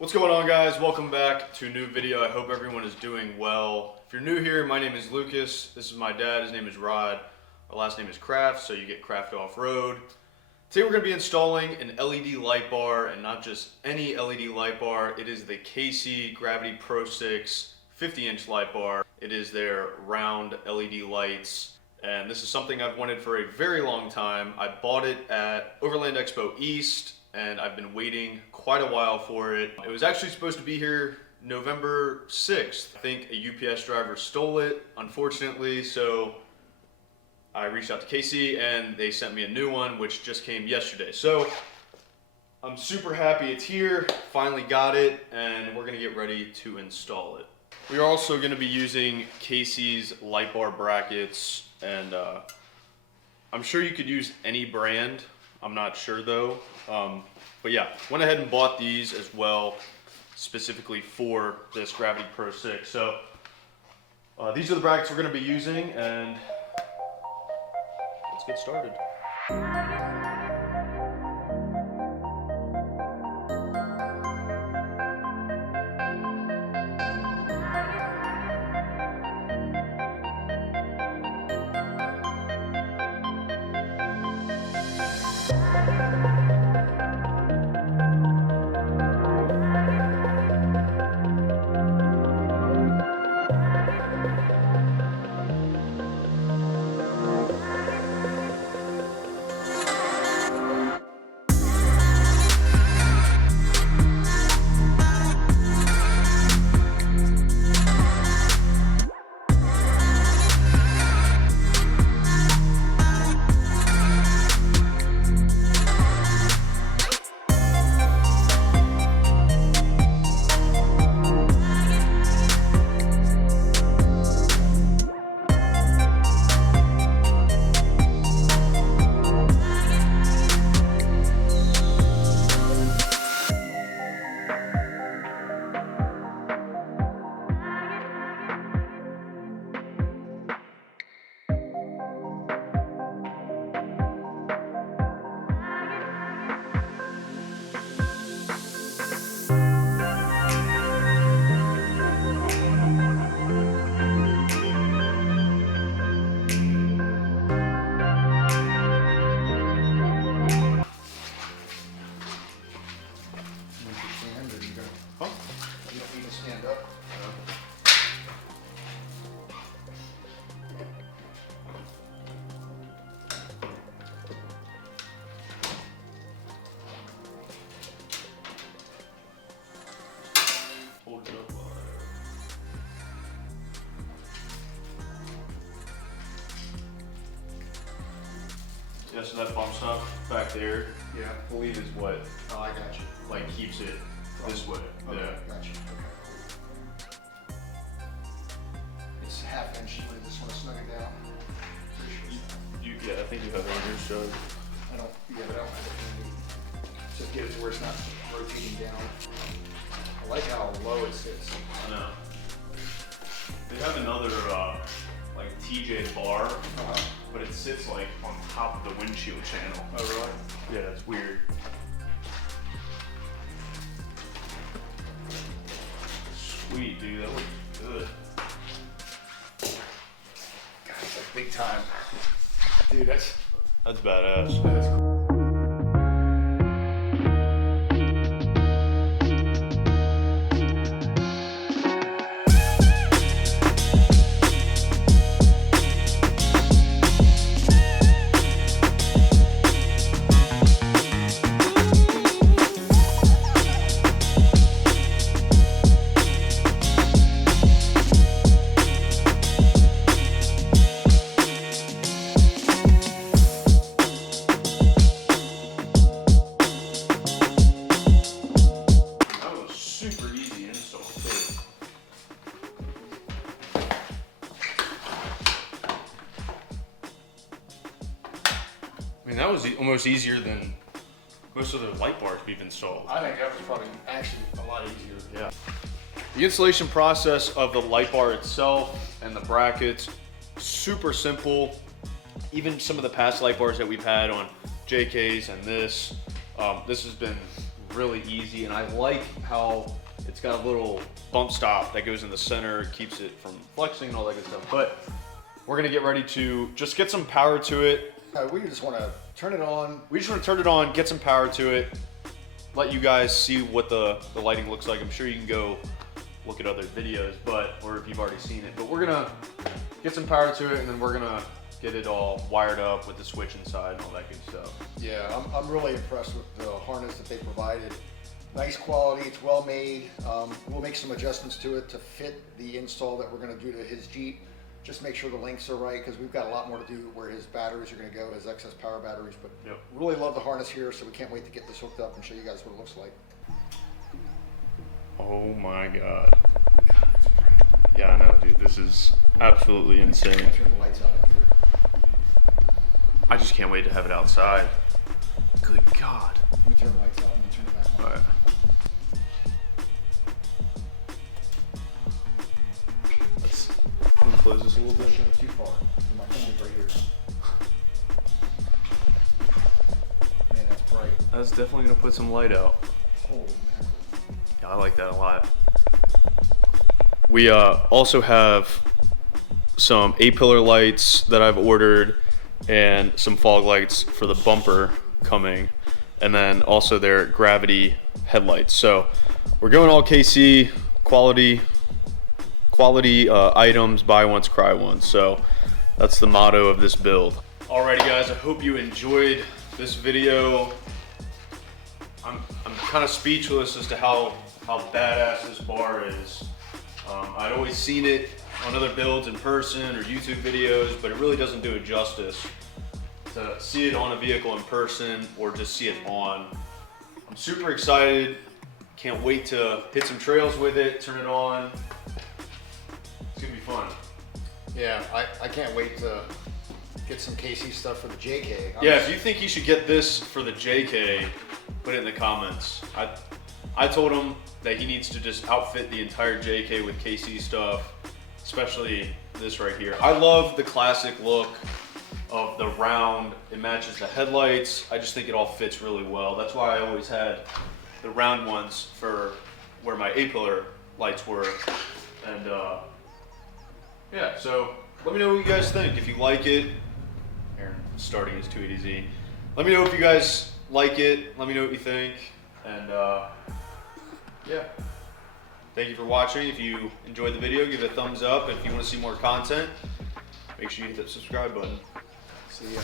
What's going on, guys? Welcome back to a new video. I hope everyone is doing well. If you're new here, my name is Lucas. This is my dad. His name is Rod. Our last name is Kraft, so you get Kraft off-road. Today we're going to be installing an LED light bar, and not just any LED light bar. It is the KC Gravity Pro6 50-inch light bar. It is their round LED lights, and this is something I've wanted for a very long time. I bought it at Overland Expo East, and I've been waiting quite a while for it. It was actually supposed to be here November 6th. I think a UPS driver stole it, unfortunately, so I reached out to KC and they sent me a new one, which just came yesterday. So I'm super happy it's here, finally got it, and we're gonna get ready to install it. We are also gonna be using KC's light bar brackets, and I'm sure you could use any brand. I'm not sure though. But yeah, went ahead and bought these as well, specifically for this Gravity Pro 6. So these are the brackets we're gonna be using, and let's get started. Yeah, so that bump stop back there, Yeah. I believe is what Oh, I got you. like keeps it this way. Okay, Yeah. got you. Okay. It's half inch. You just want to snug it down. Pretty sure. Yeah, I think you have it on your show. I don't. Yeah, but I don't have it handy. Just get it to where it's not rotating down. I like how low it sits. I know. They have another like TJ bar, but it sits like on top of the windshield channel. Oh, really? Yeah, it's weird. Sweet, dude, that looks good. God, it's like big time. Dude, that's badass. cool. I mean, that was almost easier than most of the light bars we've installed. I think that was probably actually a lot easier. Yeah. The installation process of the light bar itself and the brackets, super simple. Even some of the past light bars that we've had on JK's and this has been really easy, and I like how it's got a little bump stop that goes in the center, keeps it from flexing and all that good stuff. But we're gonna get ready to just get some power to it. We just want to turn it on. We just want to turn it on, get some power to it, let you guys see what the lighting looks like. I'm sure you can go look at other videos, or if you've already seen it. But we're gonna get some power to it, and then we're gonna get it all wired up with the switch inside and all that good stuff. Yeah, I'm really impressed with the harness that they provided. Nice quality, it's well made. We'll make some adjustments to it to fit the install that we're gonna do to his Jeep. Just make sure the links are right, because we've got a lot more to do where his batteries are gonna go, his excess power batteries. But yep. Really love the harness here, so we can't wait to get this hooked up and show you guys what it looks like. Oh my God. Yeah, I know, dude, this is absolutely insane. Turn the lights out in here. I just can't wait to have it outside. Good God. Let me turn the lights out, let me turn it back on. All right. Let me close this a little bit. Pushing it too far. My finger's right here. Man, that's bright. That's definitely gonna put some light out. Holy man. Yeah, I like that a lot. We also have some A-pillar lights that I've ordered and some fog lights for the bumper coming, and then also their gravity headlights. So we're going all KC quality items, buy once, cry once. So that's the motto of this build. Alrighty guys, I hope you enjoyed this video. I'm kind of speechless as to how badass this bar is. I'd always seen it on other builds in person or YouTube videos, but it really doesn't do it justice to see it on a vehicle in person or just see it on. I'm super excited. Can't wait to hit some trails with it, turn it on. It's gonna be fun. Yeah, I can't wait to get some KC stuff for the JK. Yeah, if you think you should get this for the JK, put it in the comments. I told him that he needs to just outfit the entire JK with KC stuff, especially this right here. I love the classic look of the round. It matches the headlights. I just think it all fits really well. That's why I always had the round ones for where my A-pillar lights were. And yeah, so let me know what you guys think. If you like it, Aaron, starting his 280Z. Let me know if you guys like it. Let me know what you think. And yeah. Thank you for watching. If you enjoyed the video, give it a thumbs up. And if you want to see more content, make sure you hit that subscribe button. See ya.